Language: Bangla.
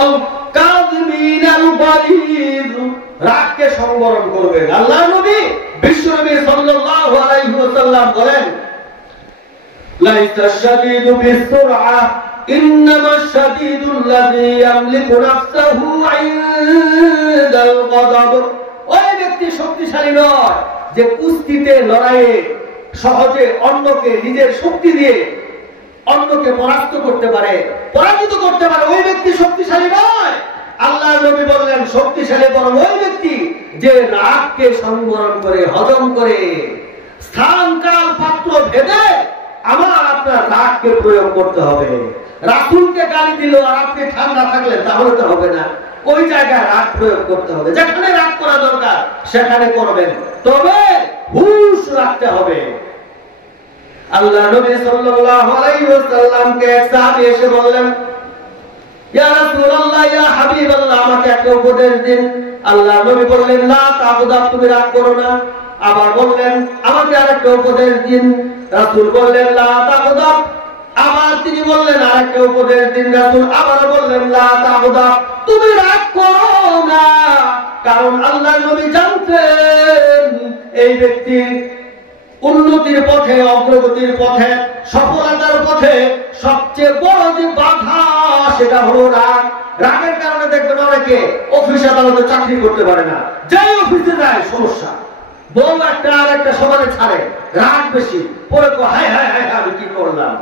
আল কাযিমিনাল গালিয, রাগকে সংবরণ করবেন। আল্লাহর নবী বিশ্বনবী সাল্লাল্লাহু আলাইহি ওয়াসাল্লাম বলেন, লাইসা শাদীদু বিসুরআ ইন্নামাশ শাদীদুল্লাযী ইয়ামলিকু নাফসাহু ইনদাল গাদাব। ওই ব্যক্তি শক্তিশালী নয় যে কুস্তিতে লড়াইয়ে সহজে অন্যকে নিজের শক্তি দিয়ে অন্যকে পরাস্ত করতে পারে, পরাজিত করতে পারে, ওই ব্যক্তি শক্তিশালী নয়। আল্লাহর নবী বললেন শক্তিশালী বরং ওই ব্যক্তি যে রাগকে সংবরণ করে, হজম করে, স্থান কাল পাত্র ভেদে আমার আপনার রাগকে প্রয়োগ করতে হবে। রাসূলকে গালি দিল আর আপনি ঠান্ডা থাকলেন তাহলে তো হবে না, ওই জায়গায় রাগ প্রয়োগ করতে হবে। যেখানে রাগ করা দরকার সেখানে করবেন, তবে হুঁশ রাখতে হবে। আল্লাহ নবী সাল্লাল্লাহু আলাইহি ওয়াসাল্লামকে এক সাহাবী এসে বললেন, ইয়া রাসূলুল্লাহ, ইয়া হাবিবাল্লাহ, আমাকে একটা উপদেশ দিন। আল্লাহ নবী বললেন, লা তাগদাব, তুমি রাগ করো না। আবার বললেন, আমাকে আরেকটা উপদেশ দিন। রাসূল বললেন, লা তাগদাব। আবার তিনি বললেন, আরেকটা উপদেশ দিন। রাসূল আবার বললেন, লা তাগদাব, তুমি রাগ করো না। কারণ আল্লাহ নবী জানতেন এই ব্যক্তি উন্নতির পথে, অগ্রগতির পথে, সফলতার পথে সবচেয়ে বড় যে বাধা সেটা হলো রাগ। রাগের কারণে দেখবেন অনেকে অফিস আদালতে চাকরি করতে পারে না, যাই অফিসে যায় সমস্যা। বউ একটা আর একটা সমানে ছাড়ে, রাগ বেশি, পরে হায় হায় হায় আমি কি করলাম।